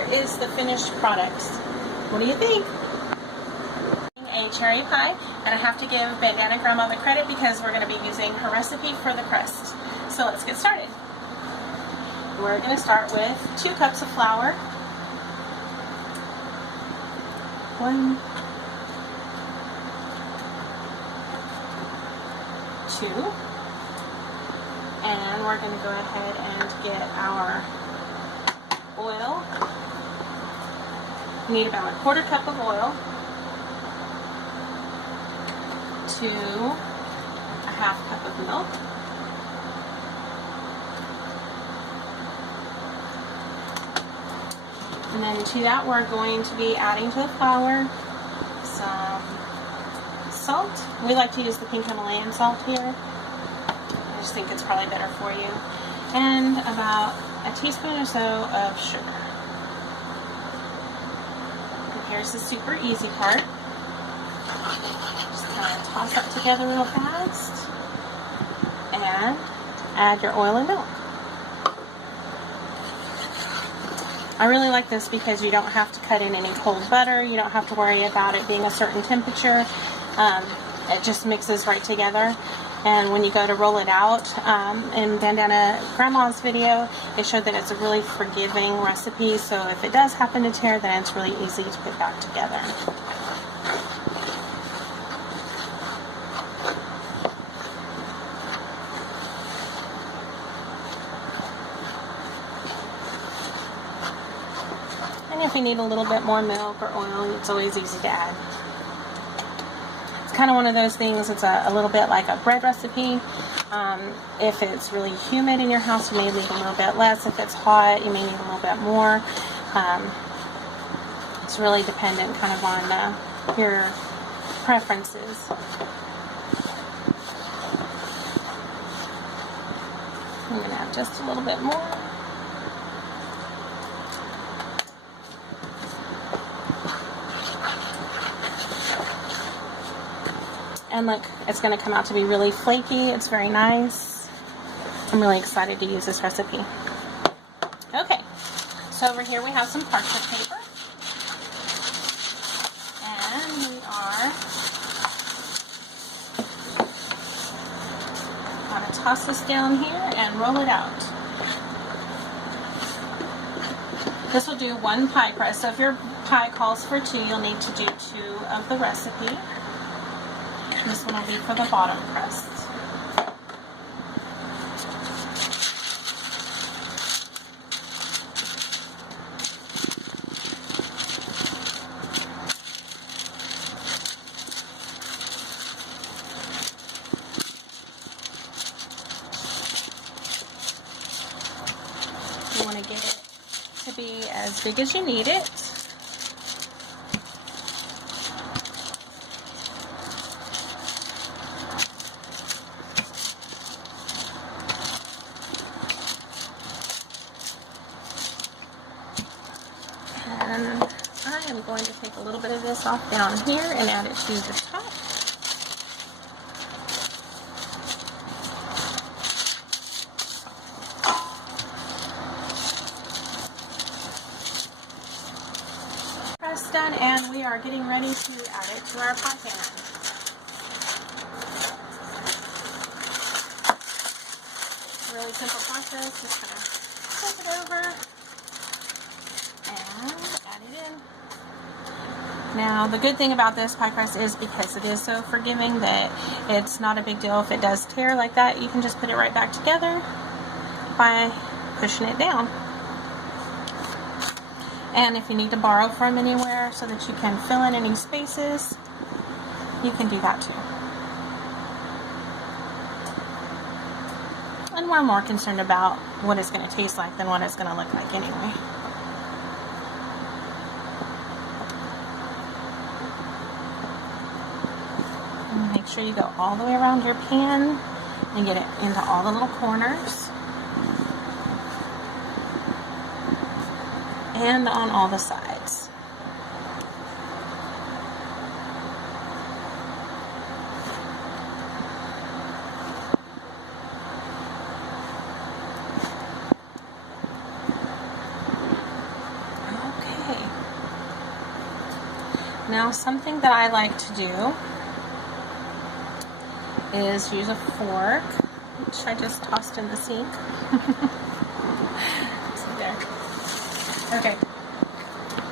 here is the finished product. What do you think? A cherry pie, and I have to give BanDana Gramma the credit because we're going to be using her recipe for the crust. So let's get started. We're going to start with 2 cups of flour, 1, 2, and we're going to go ahead and get our oil. We need about a 1/4 cup of oil to a 1/2 cup of milk. And then to that we're going to be adding to the flour some salt. We like to use the pink Himalayan salt here. I just think it's probably better for you. And about a teaspoon or so of sugar. And here's the super easy part. Just kind of toss that together real fast. And add your oil and milk. I really like this because you don't have to cut in any cold butter. You don't have to worry about it being a certain temperature. It just mixes right together. And when you go to roll it out, in BanDana Gramma's video, it showed that it's a really forgiving recipe. So if it does happen to tear, then it's really easy to put back together. And if you need a little bit more milk or oil, it's always easy to add. It's kind of one of those things, it's a little bit like a bread recipe. If it's really humid in your house, you may need a little bit less. If it's hot, you may need a little bit more. It's really dependent kind of on your preferences. I'm going to add just a little bit more. And look, it's going to come out to be really flaky. It's very nice. I'm really excited to use this recipe. Okay, so over here we have some parchment paper. And we are going to toss this down here and roll it out. This will do 1 pie crust. So if your pie calls for 2, you'll need to do 2 of the recipe. This one will be for the bottom crust. You want to get it to be as big as you need it. And I am going to take a little bit of this off down here and add it to the top. Press done, and we are getting ready to add it to our pie pan. Really simple process, just kind of flip it over. And add it in. Now the good thing about this pie crust is because it is so forgiving that it's not a big deal if it does tear like that. You can just put it right back together by pushing it down. And if you need to borrow from anywhere so that you can fill in any spaces, you can do that too. And we're more concerned about what it's going to taste like than what it's going to look like anyway. Make sure you go all the way around your pan and get it into all the little corners and on all the sides. Now, something that I like to do is use a fork, which I just tossed in the sink. See there. Okay.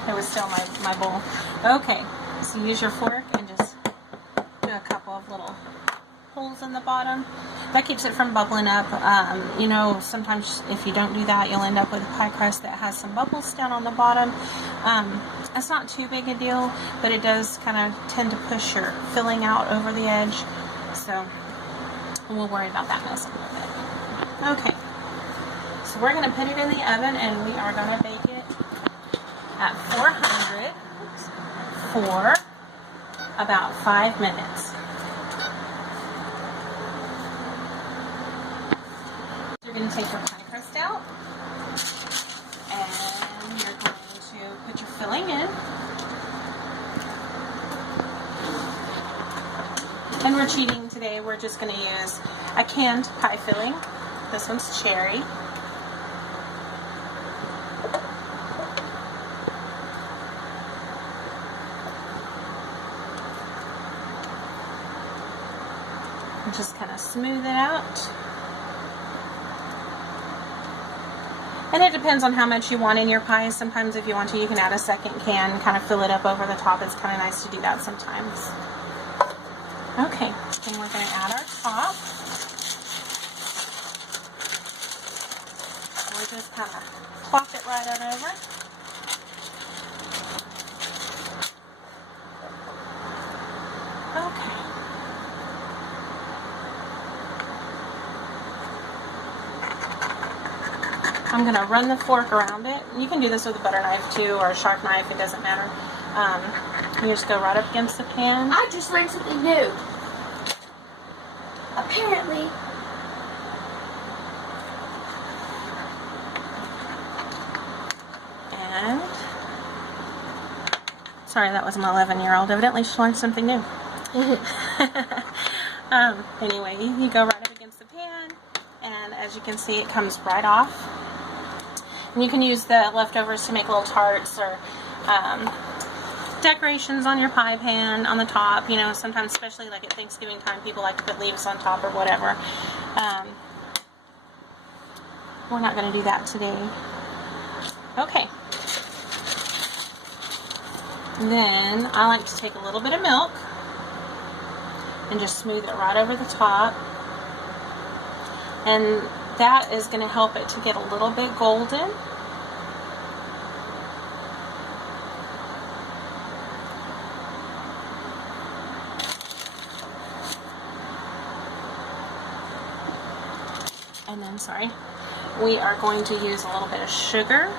It was still my bowl. Okay, so use your fork and just do a couple of little holes in the bottom. That keeps it from bubbling up. You know, sometimes if you don't do that, you'll end up with a pie crust that has some bubbles down on the bottom. It's not too big a deal, but it does kind of tend to push your filling out over the edge. So we'll worry about that in a little bit. Okay, so we're going to put it in the oven and we are going to bake it at 400 for about 5 minutes. You're going to take your pie crust out and you're going to put your filling in. And we're cheating today. We're just going to use a canned pie filling. This one's cherry. And just kind of smooth it out. And it depends on how much you want in your pies. Sometimes if you want to, you can add a second can, kind of fill it up over the top. It's kind of nice to do that sometimes. Okay, then we're going to add our top. We'll just kind of plop it right on over. Okay. I'm going to run the fork around it. You can do this with a butter knife too, or a sharp knife, it doesn't matter. You just go right up against the pan. I just learned something new. Apparently. And, sorry, that was my 11-year-old. Evidently she learned something new. Anyway, you go right up against the pan, and as you can see, it comes right off. And you can use the leftovers to make little tarts or decorations on your pie pan on the top. You know, sometimes, especially like at Thanksgiving time, people like to put leaves on top or whatever. We're not going to do that today. Okay. Then I like to take a little bit of milk and just smooth it right over the top. And that is going to help it to get a little bit golden. And then, sorry, we are going to use a little bit of sugar.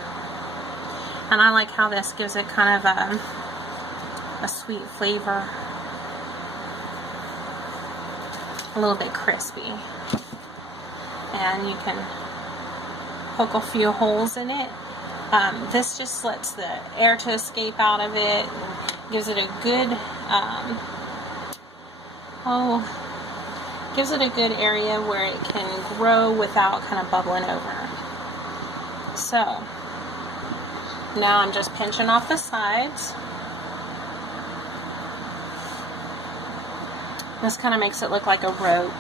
And I like how this gives it kind of a sweet flavor. A little bit crispy. And you can poke a few holes in it. This just lets the air to escape out of it and gives it a good gives it a good area where it can grow without kind of bubbling over. So now I'm just pinching off the sides. This kind of makes it look like a rope,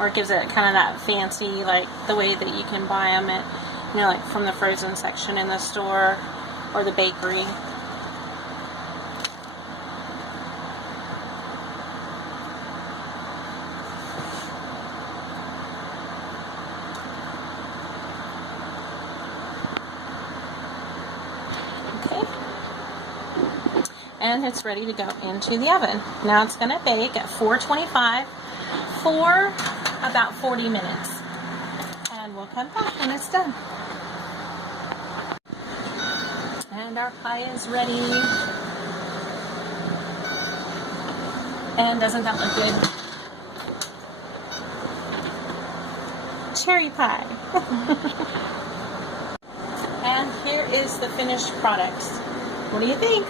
or gives it kind of that fancy, like the way that you can buy them at, you know, like from the frozen section in the store or the bakery. Okay. And it's ready to go into the oven. Now it's going to bake at 425 for about 40 minutes. And we'll come back when it's done. And our pie is ready. And doesn't that look good? Cherry pie. And here is the finished product. What do you think?